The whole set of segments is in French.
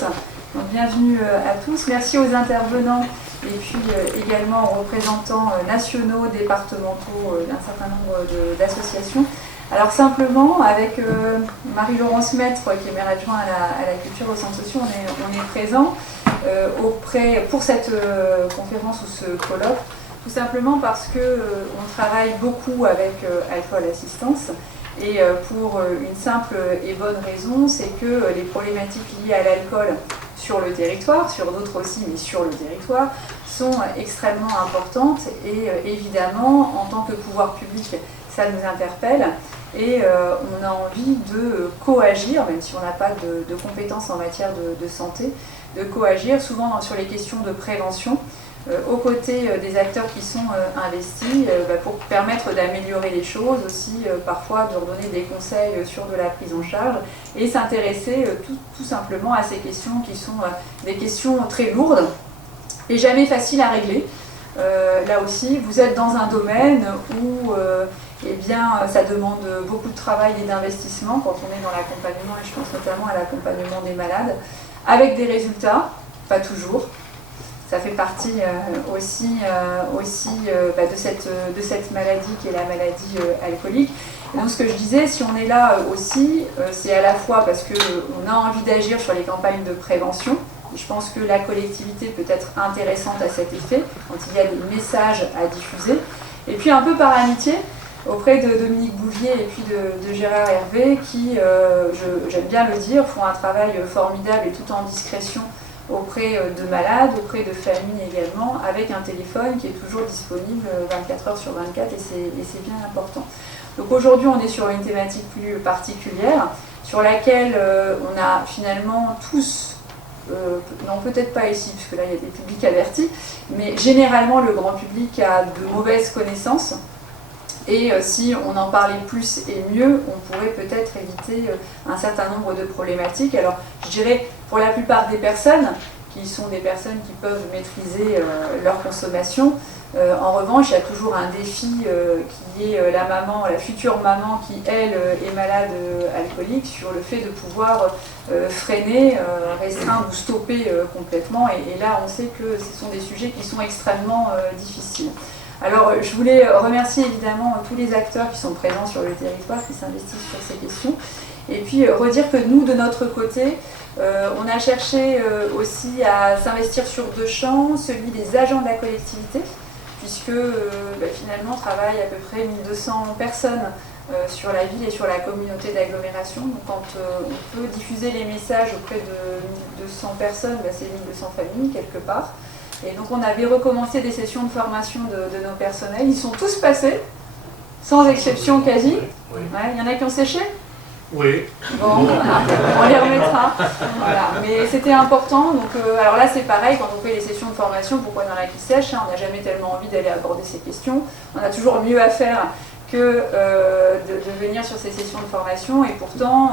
Donc, bienvenue à tous, merci aux intervenants et puis également aux représentants nationaux, départementaux d'un certain nombre d'associations. Alors simplement, avec Marie-Laurence Maître, qui est maire adjoint à la culture au centre social, on est présent pour cette conférence ou ce colloque, tout simplement parce qu'on travaille beaucoup avec Alcool Assistance. Et pour une simple et bonne raison, c'est que les problématiques liées à l'alcool sur le territoire, sur d'autres aussi, mais sur le territoire, sont extrêmement importantes et évidemment, en tant que pouvoir public, ça nous interpelle et on a envie de coagir, même si on n'a pas de compétences en matière de santé, de coagir souvent sur les questions de prévention, aux côtés des acteurs qui sont investis pour permettre d'améliorer les choses, aussi parfois de redonner des conseils sur de la prise en charge et s'intéresser tout simplement à ces questions qui sont des questions très lourdes et jamais faciles à régler. Là aussi, vous êtes dans un domaine où eh bien, ça demande beaucoup de travail et d'investissement quand on est dans l'accompagnement, et je pense notamment à l'accompagnement des malades, avec des résultats, pas toujours. Ça fait partie aussi de cette maladie qui est la maladie alcoolique. Et donc ce que je disais, si on est là aussi, c'est à la fois parce qu'on a envie d'agir sur les campagnes de prévention. Et je pense que la collectivité peut être intéressante à cet effet, quand il y a des messages à diffuser. Et puis un peu par amitié, auprès de Dominique Bouvier et puis de Gérard Hervé, qui, j'aime bien le dire, font un travail formidable et tout en discrétion auprès de malades, auprès de familles également, avec un téléphone qui est toujours disponible 24 heures sur 24 et c'est bien important. Donc aujourd'hui on est sur une thématique plus particulière, sur laquelle on a finalement tous, non peut-être pas ici, puisque là il y a des publics avertis, mais généralement le grand public a de mauvaises connaissances. Et si on en parlait plus et mieux, on pourrait peut-être éviter un certain nombre de problématiques. Alors je dirais pour la plupart des personnes, qui sont des personnes qui peuvent maîtriser leur consommation, en revanche il y a toujours un défi qui est la future maman qui elle est malade alcoolique, sur le fait de pouvoir freiner, restreindre ou stopper complètement. Et là on sait que ce sont des sujets qui sont extrêmement difficiles. Alors je voulais remercier évidemment tous les acteurs qui sont présents sur le territoire, qui s'investissent sur ces questions, et puis redire que nous, de notre côté, on a cherché aussi à s'investir sur deux champs, celui des agents de la collectivité, puisque finalement travaillent à peu près 1200 personnes sur la ville et sur la communauté d'agglomération. Donc quand on peut diffuser les messages auprès de 1200 personnes, c'est 1200 familles quelque part. Et donc on avait recommencé des sessions de formation de nos personnels. Ils sont tous passés, sans exception quasi. Oui. Ouais, il y en a qui ont séché ? Oui. Bon, on les remettra. Voilà. Mais c'était important. Donc, alors là c'est pareil, quand on fait les sessions de formation, pourquoi il y en a qui sèchent, on n'a jamais tellement envie d'aller aborder ces questions. On a toujours mieux à faire que de venir sur ces sessions de formation, et pourtant,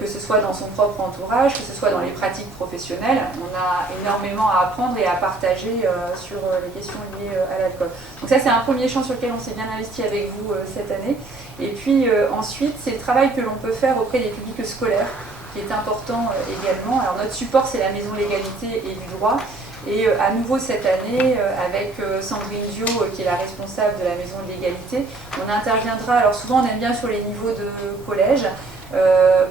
que ce soit dans son propre entourage, que ce soit dans les pratiques professionnelles, on a énormément à apprendre et à partager sur les questions liées à l'alcool. Donc ça c'est un premier champ sur lequel on s'est bien investi avec vous cette année. Et puis ensuite, c'est le travail que l'on peut faire auprès des publics scolaires, qui est important également. Alors notre support c'est la Maison L'Égalité et du Droit. Et à nouveau cette année, avec Sandrine Dio, qui est la responsable de la Maison de l'Égalité, on interviendra, alors souvent on aime bien sur les niveaux de collège,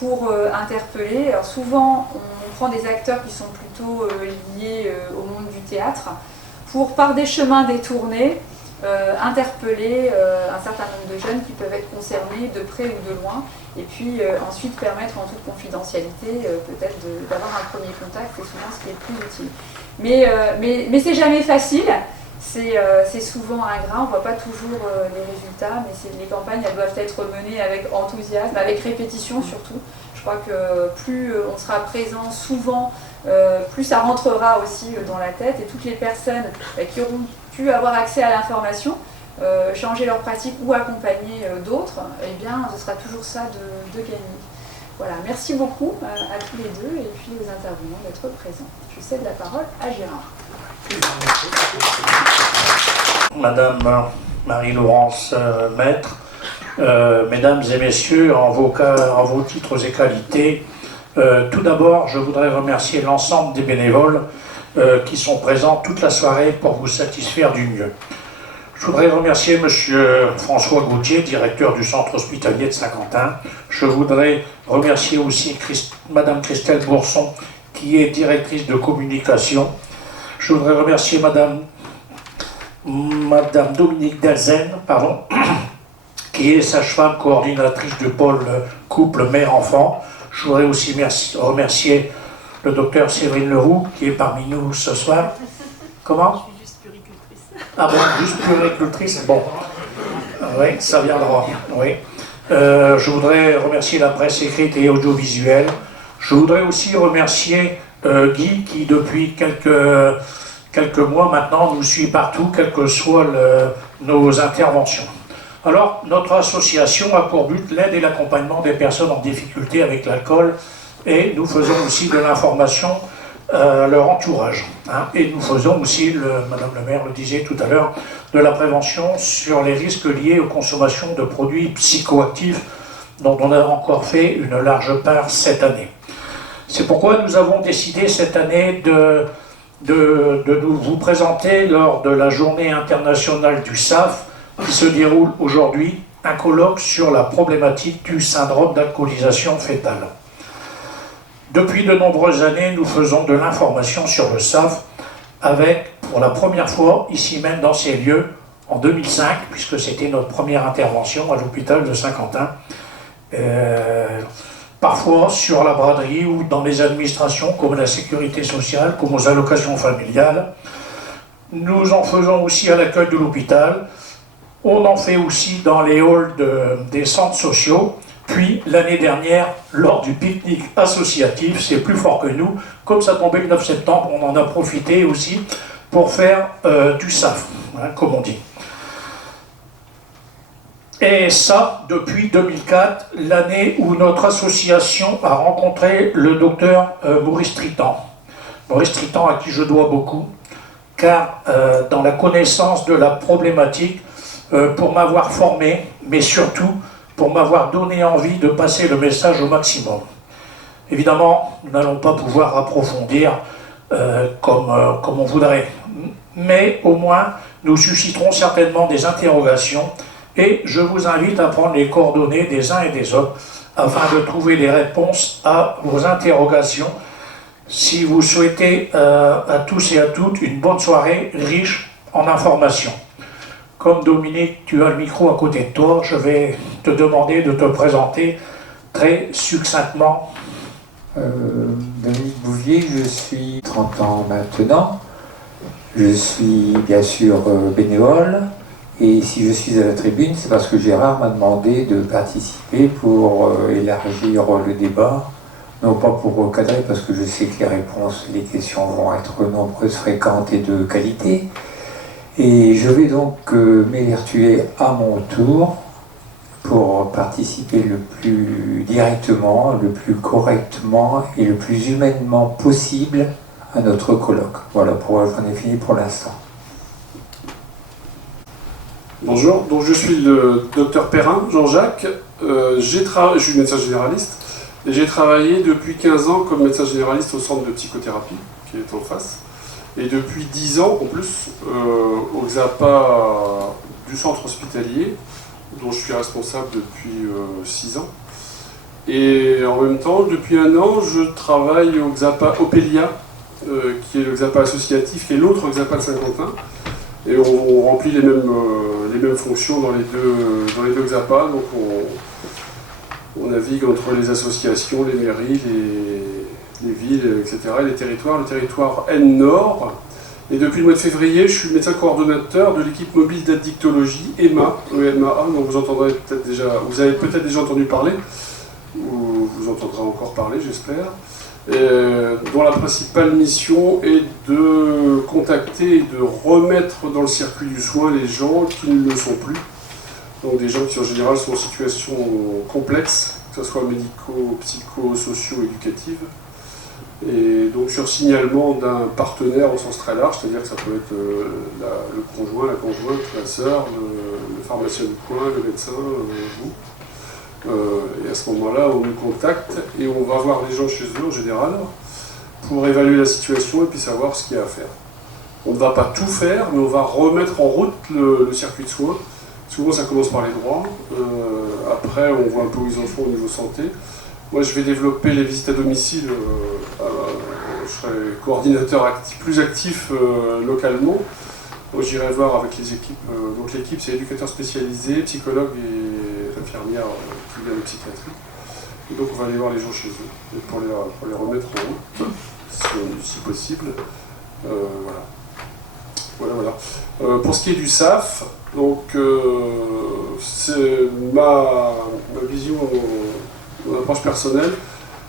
pour interpeller. Alors souvent on prend des acteurs qui sont plutôt liés au monde du théâtre, pour par des chemins détournés, interpeller un certain nombre de jeunes qui peuvent être concernés de près ou de loin, et puis ensuite permettre en toute confidentialité peut-être d'avoir un premier contact, c'est souvent ce qui est le plus utile. Mais c'est jamais facile, c'est souvent ingrat, on ne voit pas toujours les résultats, mais les campagnes elles doivent être menées avec enthousiasme, avec répétition surtout. Je crois que plus on sera présent souvent, plus ça rentrera aussi dans la tête, et toutes les personnes qui auront pu avoir accès à l'information, changer leurs pratiques ou accompagner d'autres, eh bien ce sera toujours ça de gagner. Voilà, merci beaucoup à tous les deux et puis aux intervenants d'être présents. Je cède la parole à Gérard. Madame Marie-Laurence Maître, mesdames et messieurs, en vos titres et qualités, Tout d'abord, je voudrais remercier l'ensemble des bénévoles qui sont présents toute la soirée pour vous satisfaire du mieux. Je voudrais remercier M. François Gauthier, directeur du centre hospitalier de Saint-Quentin. Je voudrais remercier aussi Mme Christelle Bourson, qui est directrice de communication. Je voudrais remercier Madame Dominique Delzen, qui est sage-femme coordinatrice du pôle couple mère-enfant. Je voudrais aussi remercier le docteur Séverine Leroux, qui est parmi nous ce soir. Comment ? Je suis juste puricultrice. Ah bon, juste puricultrice. Bon, oui, ça viendra. Oui. Je voudrais remercier la presse écrite et audiovisuelle. Je voudrais aussi remercier Guy, qui depuis quelques mois maintenant nous suit partout, quelles que soient nos interventions. Alors, notre association a pour but l'aide et l'accompagnement des personnes en difficulté avec l'alcool, et nous faisons aussi de l'information à leur entourage. Et nous faisons aussi, Madame le maire le disait tout à l'heure, de la prévention sur les risques liés aux consommations de produits psychoactifs, dont on a encore fait une large part cette année. C'est pourquoi nous avons décidé cette année de vous présenter lors de la journée internationale du SAF, qui se déroule aujourd'hui, un colloque sur la problématique du syndrome d'alcoolisation fœtale. Depuis de nombreuses années, nous faisons de l'information sur le SAF avec, pour la première fois, ici même dans ces lieux, en 2005, puisque c'était notre première intervention à l'hôpital de Saint-Quentin, parfois sur la braderie ou dans les administrations comme la sécurité sociale, comme aux allocations familiales. Nous en faisons aussi à l'accueil de l'hôpital. On en fait aussi dans les halls des centres sociaux. Puis, l'année dernière, lors du pique-nique associatif, c'est plus fort que nous, comme ça tombait le 9 septembre, on en a profité aussi pour faire du SAF, comme on dit. Et ça, depuis 2004, l'année où notre association a rencontré le docteur Maurice Tritan. Maurice Tritan, à qui je dois beaucoup, car dans la connaissance de la problématique, pour m'avoir formé, mais surtout pour m'avoir donné envie de passer le message au maximum. Évidemment, nous n'allons pas pouvoir approfondir comme on voudrait, mais au moins nous susciterons certainement des interrogations, et je vous invite à prendre les coordonnées des uns et des autres afin de trouver des réponses à vos interrogations. Si vous souhaitez à tous et à toutes une bonne soirée riche en informations. Comme Dominique, tu as le micro à côté de toi, je vais te demander de te présenter très succinctement. Dominique Bouvier, je suis 30 ans maintenant. Je suis bien sûr bénévole. Et si je suis à la tribune, c'est parce que Gérard m'a demandé de participer pour élargir le débat. Non pas pour recadrer, parce que je sais que les réponses, les questions vont être nombreuses, fréquentes et de qualité. Et je vais donc m'évertuer à mon tour pour participer le plus directement, le plus correctement et le plus humainement possible à notre colloque. Voilà, j'en ai fini pour l'instant. Bonjour, donc je suis le docteur Perrin, Jean-Jacques. Je suis médecin généraliste et j'ai travaillé depuis 15 ans comme médecin généraliste au centre de psychothérapie qui est en face. Et depuis 10 ans en plus au XAPA du centre hospitalier, dont je suis responsable depuis 6 ans. Et en même temps, depuis 1 an, je travaille au XAPA Opélia, qui est le XAPA associatif, qui est l'autre XAPA de Saint-Quentin. Et on remplit les mêmes fonctions dans les deux XAPA. Donc on navigue entre les associations, les mairies, les villes, etc., et les territoires. Le territoire N-Nord. Et depuis le mois de février, je suis le médecin coordonnateur de l'équipe mobile d'addictologie, EMA, EMAA, dont vous avez peut-être déjà entendu parler, ou vous entendrez encore parler, j'espère, dont la principale mission est de contacter et de remettre dans le circuit du soin les gens qui ne le sont plus. Donc des gens qui en général sont en situation complexe, que ce soit médico, psycho, socio-éducative. Et donc sur signalement d'un partenaire au sens très large, c'est-à-dire que ça peut être le conjoint, la conjointe, la sœur, le pharmacien du coin, le médecin, vous. Et à ce moment-là, on nous contacte et on va voir les gens chez eux en général pour évaluer la situation et puis savoir ce qu'il y a à faire. On ne va pas tout faire, mais on va remettre en route le circuit de soins. Souvent, ça commence par les droits. Après, on voit un peu où ils en sont au niveau santé. Moi, je vais développer les visites à domicile. Je serai coordinateur plus actif localement. Donc, j'irai voir avec les équipes. Donc, l'équipe, c'est éducateurs spécialisés, psychologues et infirmières qui viennent de psychiatrie. Et donc, on va aller voir les gens chez eux pour les remettre en route, si possible. Voilà. Pour ce qui est du SAF, donc c'est ma vision, mon approche personnelle,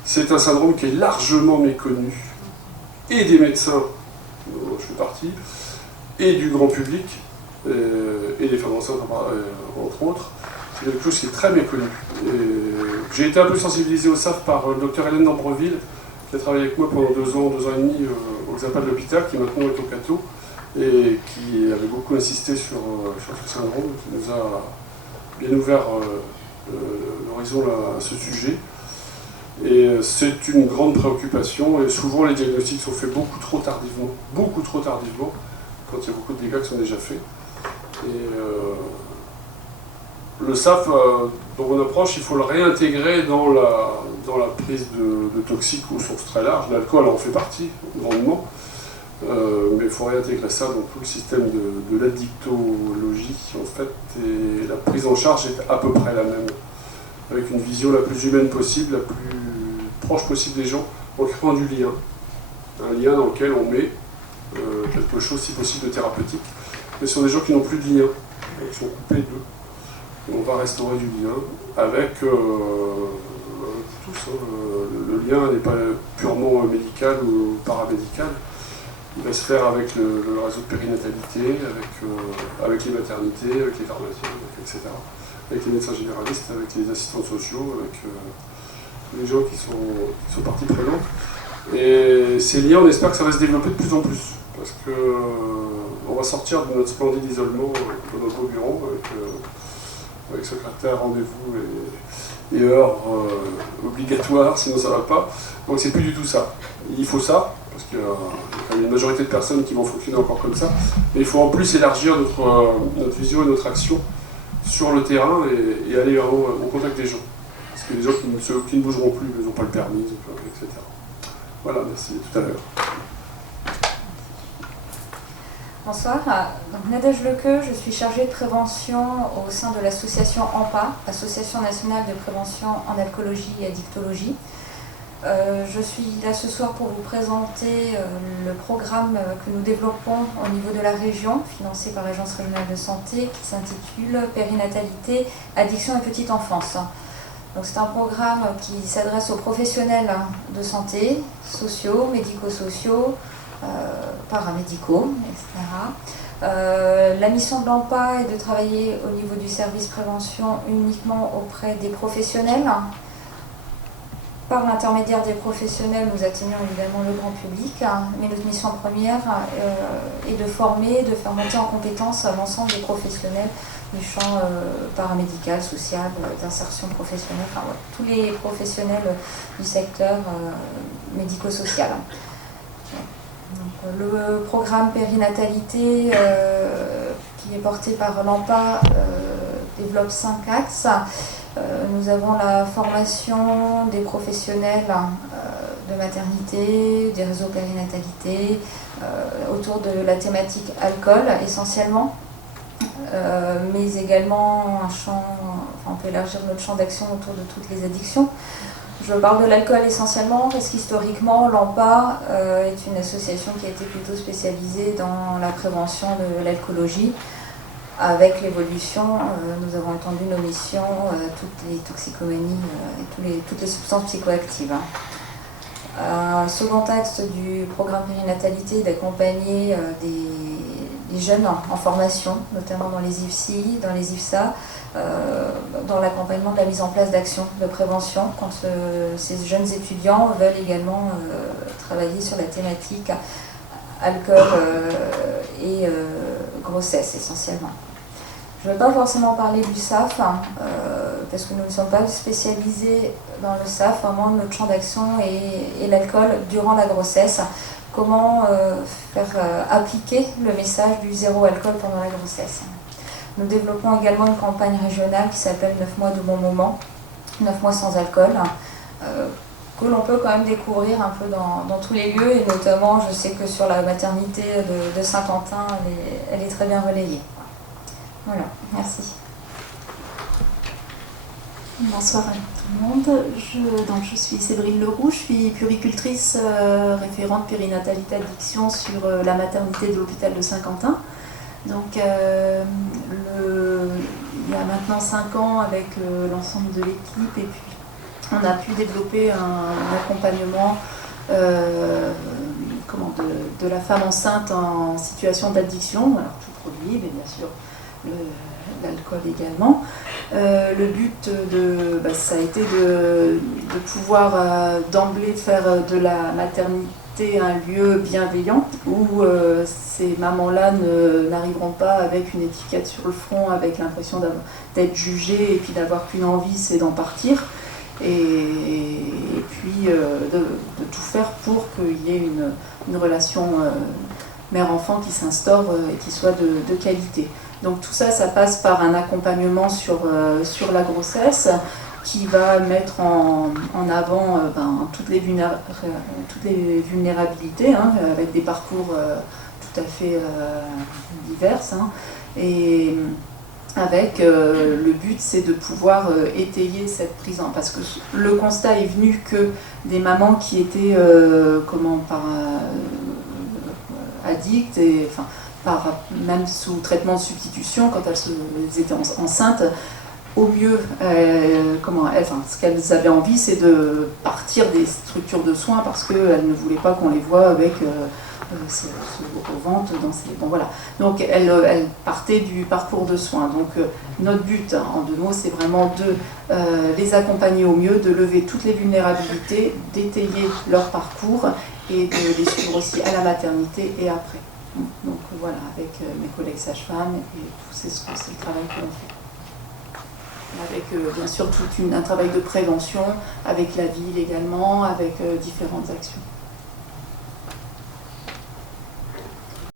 c'est un syndrome qui est largement méconnu, et des médecins, dont je fais partie, et du grand public, et des femmes enceintes entre autres. C'est quelque chose qui est très méconnu. J'ai été un peu sensibilisé au SAF par le docteur Hélène d'Ambreville, qui a travaillé avec moi pendant 2 ans, 2 ans et demi au XAPA de l'hôpital, qui maintenant est au Cateau, et qui avait beaucoup insisté sur ce syndrome, qui nous a bien ouvert l'horizon à ce sujet. Et c'est une grande préoccupation, et souvent les diagnostics sont faits beaucoup trop tardivement, quand il y a beaucoup de dégâts qui sont déjà faits. Et le SAF, dans mon approche, il faut le réintégrer dans la prise de toxiques aux sources très larges. L'alcool en fait partie, grandement. Mais il faut réintégrer ça dans tout le système de l'addictologie, en fait, et la prise en charge est à peu près la même, avec une vision la plus humaine possible, la plus proche possible des gens, en créant du lien. Un lien dans lequel on met quelque chose, si possible, de thérapeutique, mais ce sont des gens qui n'ont plus de lien, qui sont coupés d'eux. Et on va restaurer du lien avec tous. Le lien n'est pas purement médical ou paramédical. Il va se faire avec le réseau de périnatalité, avec les maternités, avec les pharmaciens, etc. Avec les médecins généralistes, avec les assistants sociaux, avec tous les gens qui sont partie prenante. Et ces liens, on espère que ça va se développer de plus en plus. Parce qu'on va sortir de notre splendide isolement dans notre beau bureau, avec secrétaire, rendez-vous et heures obligatoires, sinon ça ne va pas. Donc c'est plus du tout ça. Il faut ça, parce qu'il y a quand même une majorité de personnes qui vont fonctionner encore comme ça, mais il faut en plus élargir notre vision et notre action sur le terrain et aller au contact des gens. Parce que les gens qui ne bougeront plus, ils n'ont pas le permis, etc. Voilà, merci, à tout à l'heure. Bonsoir, donc Nadège Lequeux, je suis chargée de prévention au sein de l'association ANPA, Association nationale de prévention en alcoolologie et addictologie. Je suis là ce soir pour vous présenter le programme que nous développons au niveau de la région, financé par l'Agence régionale de santé, qui s'intitule Périnatalité, addiction et petite enfance. Donc c'est un programme qui s'adresse aux professionnels de santé, sociaux, médico-sociaux, paramédicaux, etc. La mission de l'ANPA est de travailler au niveau du service prévention uniquement auprès des professionnels. Par l'intermédiaire des professionnels, nous atteignons évidemment le grand public, mais notre mission première est de former, de faire monter en compétence l'ensemble des professionnels du champ paramédical, social, d'insertion professionnelle, enfin, ouais, tous les professionnels du secteur médico-social. Donc, le programme périnatalité qui est porté par l'ANPA développe 5 axes. Nous avons la formation des professionnels de maternité, des réseaux périnatalité, autour de la thématique alcool essentiellement, mais également un champ, enfin, on peut élargir notre champ d'action autour de toutes les addictions. Je parle de l'alcool essentiellement parce qu'historiquement, l'ANPA est une association qui a été plutôt spécialisée dans la prévention de l'alcoolologie. Avec l'évolution, nous avons étendu nos missions, toutes les toxicomanies et toutes les substances psychoactives. Un second axe du programme périnatalité est d'accompagner des jeunes en formation, notamment dans les IFSI, dans les IFSA, dans l'accompagnement de la mise en place d'actions de prévention, quand ces jeunes étudiants veulent également travailler sur la thématique alcool et grossesse essentiellement. Je ne vais pas forcément parler du SAF, parce que nous ne sommes pas spécialisés dans le SAF, vraiment notre champ d'action est l'alcool durant la grossesse. Comment faire appliquer le message du zéro alcool pendant la grossesse. Nous développons également une campagne régionale qui s'appelle 9 mois de bon moment, 9 mois sans alcool, que l'on peut quand même découvrir un peu dans tous les lieux, et notamment je sais que sur la maternité de Saint-Quentin, elle est très bien relayée. Voilà, merci. Bonsoir à tout le monde. Je suis Séverine Leroux, je suis puéricultrice référente périnatalité addiction sur la maternité de l'hôpital de Saint-Quentin. Donc, il y a maintenant 5 ans, avec l'ensemble de l'équipe, et puis on a pu développer un accompagnement de la femme enceinte en situation d'addiction, alors tout produit, mais bien sûr l'alcool également. Le but ça a été de pouvoir d'emblée faire de la maternité un lieu bienveillant où ces mamans-là n'arriveront pas avec une étiquette sur le front, avec l'impression d'être jugées et puis d'avoir qu'une envie, c'est d'en partir. Et puis de tout faire pour qu'il y ait une relation mère-enfant qui s'instaure et qui soit de qualité. Donc tout ça, ça passe par un accompagnement sur la grossesse qui va mettre en avant toutes les vulnérabilités, avec des parcours tout à fait divers. Et avec le but, c'est de pouvoir étayer cette prise en... Parce que le constat est venu que des mamans qui étaient addictes, et même sous traitement de substitution, quand elles étaient enceintes, au mieux, ce qu'elles avaient envie, c'est de partir des structures de soins parce qu'elles ne voulaient pas qu'on les voie avec ce gros ventre dans ces... Bon, voilà. Donc elles partaient du parcours de soins. Donc notre but, en 2 mots, c'est vraiment de les accompagner au mieux, de lever toutes les vulnérabilités, d'étayer leur parcours et de les suivre aussi à la maternité et après. Donc voilà, avec mes collègues sages-femmes et c'est le travail que l'on fait. Avec bien sûr un travail de prévention, avec la ville également, avec différentes actions.